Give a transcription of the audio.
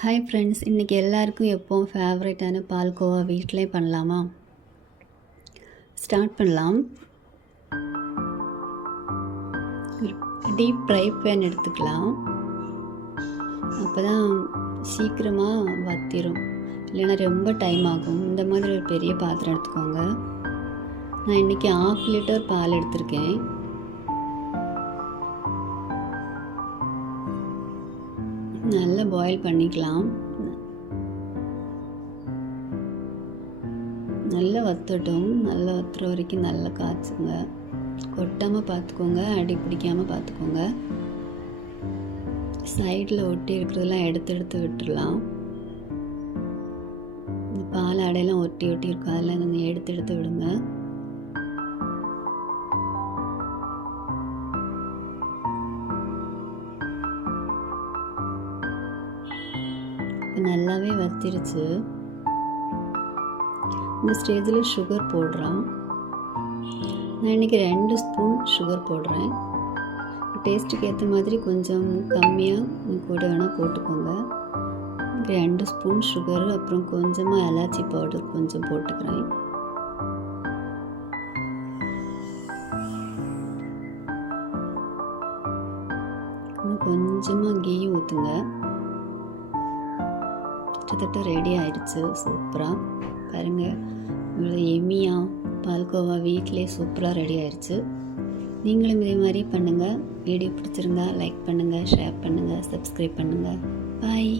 Hi friends, இன்றைக்கி எல்லாருக்கும் எப்போவும் ஃபேவரட்டான பால்கோவா வீட்டிலே பண்ணலாமா? ஸ்டார்ட் பண்ணலாம். டீப் ஃப்ரை பேன் எடுத்துக்கலாம். அப்போ தான் சீக்கிரமாக வத்திரும், இல்லைன்னா ரொம்ப டைம் ஆகும். இந்த மாதிரி ஒரு பெரிய பாத்திரம் எடுத்துக்கோங்க. நான் இன்றைக்கி 1/2 லிட்டர் பால் எடுத்திருக்கேன். நல்லா பாயில் பண்ணிக்கலாம். நல்லா வத்தட்டும். நல்லா வத்துற வரைக்கும் நல்லா காய்ச்சுங்க. கொட்டாமல் பார்த்துக்கோங்க, அடி பிடிக்காமல் பார்த்துக்கோங்க. சைடில் ஒட்டி இருக்கிறதெல்லாம் எடுத்து விட்டுடலாம். இந்த பால் அடையெல்லாம் ஒட்டி இருக்கும், அதெல்லாம் கொஞ்சம் எடுத்து விடுங்க. நல்லாவே வத்திருச்சு. இந்த ஸ்டேஜில் சுகர் போடுறோம். நான் இன்றைக்கி 2 ஸ்பூன் சுகர் போடுறேன். டேஸ்ட்டுக்கு ஏற்ற மாதிரி கொஞ்சம் கம்மியாக கூட வேணால் போட்டுக்கோங்க. 2 ஸ்பூன் சுகர், அப்புறம் கொஞ்சமாக எலாச்சி பவுடர் கொஞ்சம் போட்டுக்கிறேன். கொஞ்சமாக கீ ஊற்றுங்க. கிட்டத்தட்ட ரெடி ஆகிடுச்சு. சூப்பராக பாருங்கள், இவ்வளோ எம்மியாக பால்கோவா வீட்டிலே சூப்பராக ரெடி ஆகிடுச்சு. நீங்களும் இதே மாதிரி பண்ணுங்கள். வீடியோ பிடிச்சிருந்தா லைக் பண்ணுங்கள், ஷேர் பண்ணுங்கள், சப்ஸ்கிரைப் பண்ணுங்கள். பாய்.